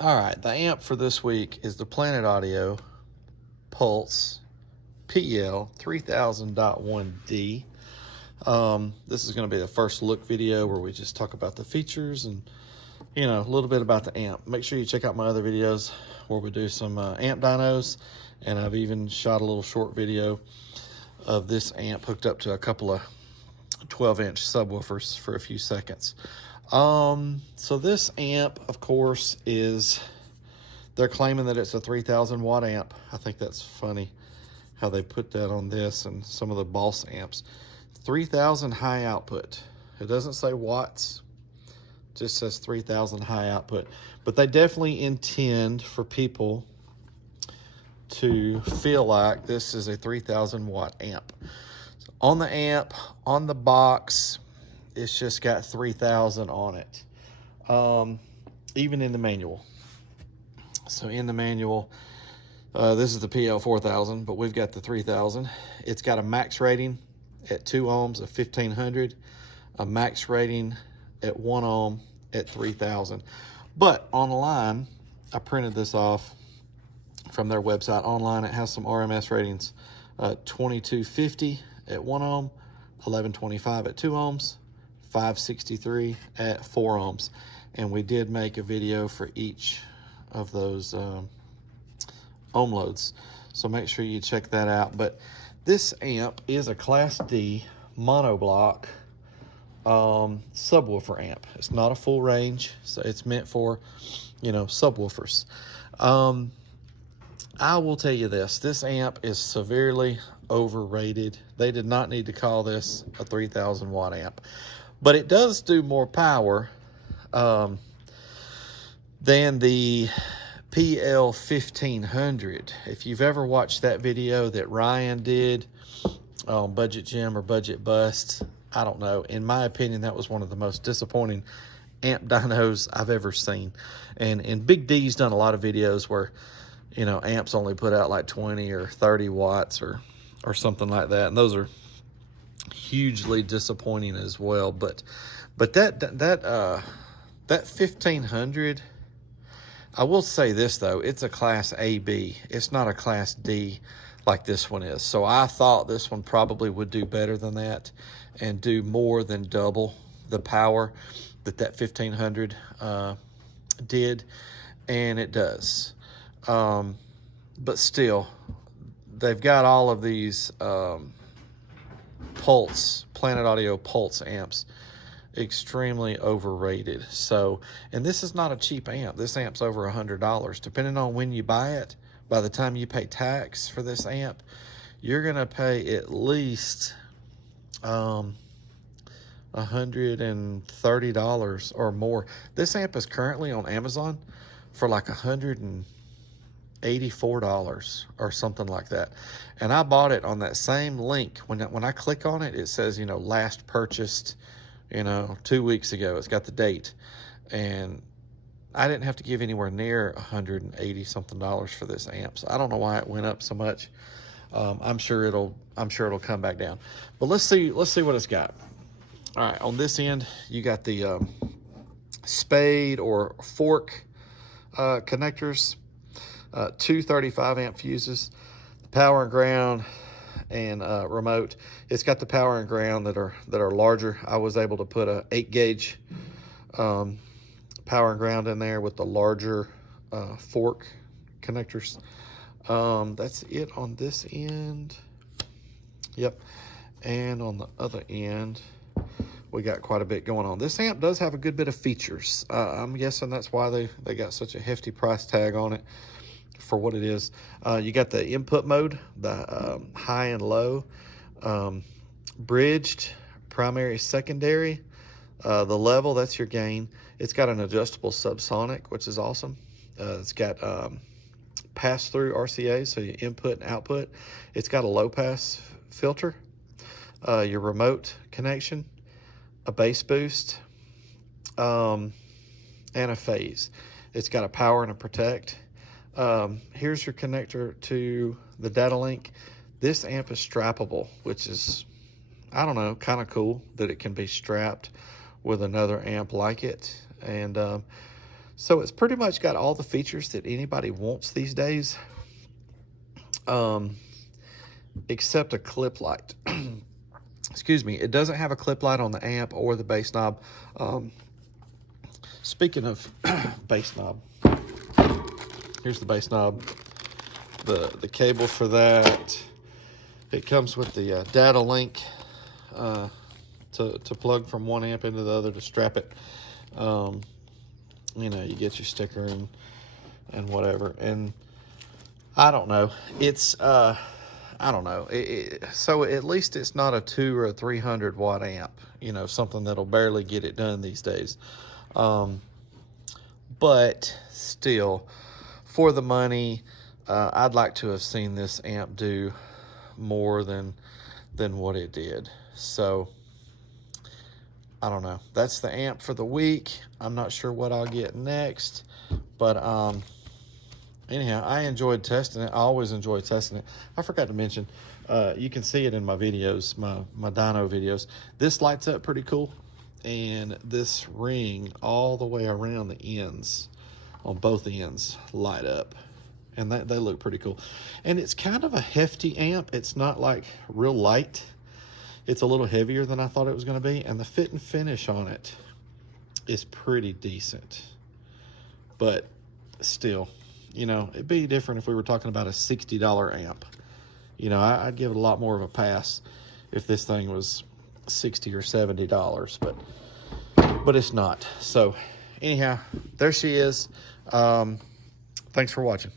All right, the amp for this week is the Planet Audio Pulse PL3000.1D. This is going to be the first look video where we just talk about the features and, a little bit about the amp. Make sure you check out my other videos where we do some amp dynos, and I've even shot a little short video of this amp hooked up to a couple of 12-inch subwoofers for a few seconds. So this amp, of course, they're claiming that it's a 3,000 watt amp. I think that's funny how they put that on this and some of the Boss amps. 3,000 high output. It doesn't say watts, it just says 3,000 high output. But they definitely intend for people to feel like this is a 3,000 watt amp. So on the amp, on the box, it's just got 3,000 on it, even in the manual. So in the manual, this is the PL4000, but we've got the 3000. It's got a max rating at 2 ohms of 1,500, a max rating at 1 ohm at 3,000. But online, I printed this off from their website. Online, it has some RMS ratings: 2250 at 1 ohm, 1125 at 2 ohms, 563 at 4 ohms. And we did make a video for each of those ohm loads, so make sure you check that out. But this amp is a Class D monoblock subwoofer amp. It's not a full range, so it's meant for subwoofers. I will tell you this amp is severely overrated. They did not need to call this a 3,000 watt amp, but it does do more power than the PL1500. If you've ever watched that video that Ryan did on Budget Gym or Budget Bust, I don't know. In my opinion, that was one of the most disappointing amp dynos I've ever seen. And Big D's done a lot of videos where, amps only put out like 20 or 30 watts or something like that. And those are hugely disappointing as well. But that 1500, I will say this though, it's a Class AB. It's not a Class D like this one is. So I thought this one probably would do better than that and do more than double the power that 1500 did, and it does. But still, they've got all of these Planet Audio Pulse amps extremely overrated. So, and this is not a cheap amp. This amp's over $100. Depending on when you buy it, by the time you pay tax for this amp, you're gonna pay at least $130 or more. This amp is currently on Amazon for like $184 or something like that. And I bought it on that same link. When I click on it, it says, last purchased, 2 weeks ago. It's got the date. And I didn't have to give anywhere near $180 something for this amp. So I don't know why it went up so much. I'm sure it'll come back down. But let's see what it's got. All right, on this end, you got the spade or fork connectors, 2 35 amp fuses, the power and ground, and remote. It's got the power and ground that are larger. I was able to put a 8 gauge power and ground in there with the larger fork connectors. That's it on this end. Yep. And on the other end, we got quite a bit going on. This amp does have a good bit of features. I'm guessing that's why they got such a hefty price tag on it for what it is. You got the input mode, the high and low, bridged, primary, secondary, the level, that's your gain. It's got an adjustable subsonic, which is awesome. It's got pass-through RCA, so your input and output. It's got a low-pass filter, your remote connection, a bass boost, and a phase. It's got a power and a protect. Here's your connector to the data link. This amp is strappable, which is, I don't know, kind of cool that it can be strapped with another amp like it. And So it's pretty much got all the features that anybody wants these days, except a clip light. Excuse me, it doesn't have a clip light on the amp or the bass knob. Speaking of bass knob, here's the bass knob, the cable for that. It comes with the data link to plug from one amp into the other to strap it. You know, you get your sticker and whatever. And I don't know, it's I don't know. So at least it's not a 200 or a 300 watt amp, you know, something that'll barely get it done these days. But still, for the money, I'd like to have seen this amp do more than what it did. So I don't know. That's the amp for the week. I'm not sure what I'll get next, but anyhow, I enjoyed testing it. I always enjoy testing it. I forgot to mention, you can see it in my videos, my dyno videos. This lights up pretty cool, and this ring all the way around the ends, on both ends, light up, and they look pretty cool. And it's kind of a hefty amp. It's not like real light. It's a little heavier than I thought it was going to be, and the fit and finish on it is pretty decent. But still, you know, it'd be different if we were talking about a $60 amp. You know, I'd give it a lot more of a pass if this thing was $60 or $70, but it's not. So anyhow, there she is. Thanks for watching.